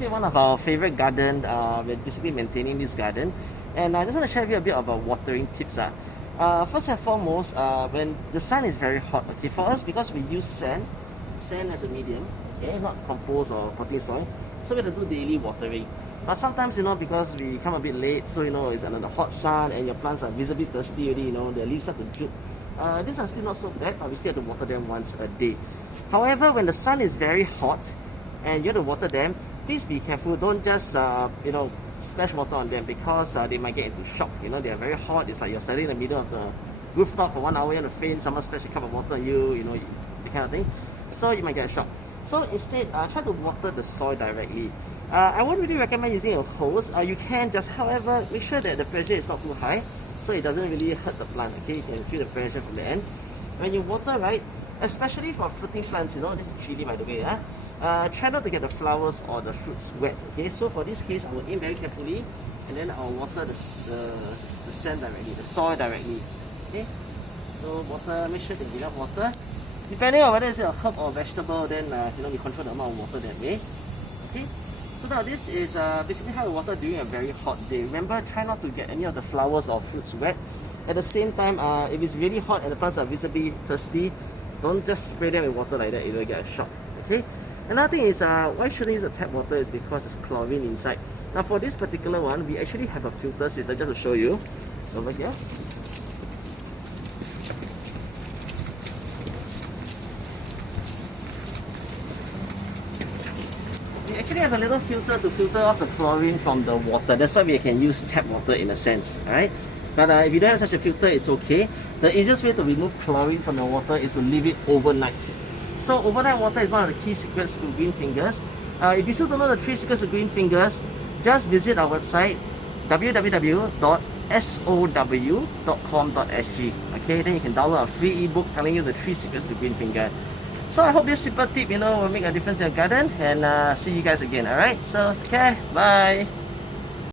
actually one of our favorite garden. We're basically maintaining this garden, and I just want to share with you a bit about watering tips. First and foremost, when the sun is very hot, okay, for us, because we use sand as a medium, okay, not compost or potting soil, so we have to do daily watering. But sometimes, because we come a bit late, so it's under the hot sun and your plants are visibly thirsty already, their leaves start to droop. These are still not so bad, but we still have to water them once a day. However, when the sun is very hot and you have to water them, please be careful. Don't just splash water on them, because they might get into shock. They are very hot. It's like you're standing in the middle of the rooftop for 1 hour, you have to faint, someone splash a cup of water on you, that kind of thing. So you might get a shock. So instead, try to water the soil directly. I won't really recommend using a hose. You can just, however, make sure that the pressure is not too high, so it doesn't really hurt the plant. Okay, you can feel the pressure from the end. When you water, right, especially for fruiting plants, this is chili, by the way. Try not to get the flowers or the fruits wet. Okay, so for this case, I will aim very carefully, and then I'll water the sand directly, the soil directly. Okay, so water, make sure to get enough water. Depending on whether it's a herb or vegetable, then we control the amount of water that way. Okay, so now this is basically how you water during a very hot day. Remember, try not to get any of the flowers or fruits wet. At the same time, if it's really hot and the plants are visibly thirsty, don't just spray them with water like that, you'll get a shock. Okay. Another thing is, why shouldn't use the tap water is because it's chlorine inside. Now for this particular one, we actually have a filter system, just to show you. It's over here. We actually have a little filter to filter off the chlorine from the water. That's why we can use tap water in a sense, right? But if you don't have such a filter, it's okay. The easiest way to remove chlorine from the water is to leave it overnight. So overnight water is one of the key secrets to green fingers. If you still don't know the 3 secrets to green fingers, just visit our website www.sow.com.sg. Okay, then you can download a free ebook telling you the 3 secrets to green finger. So I hope this simple tip will make a difference in your garden, and see you guys again. Alright, so take care, bye.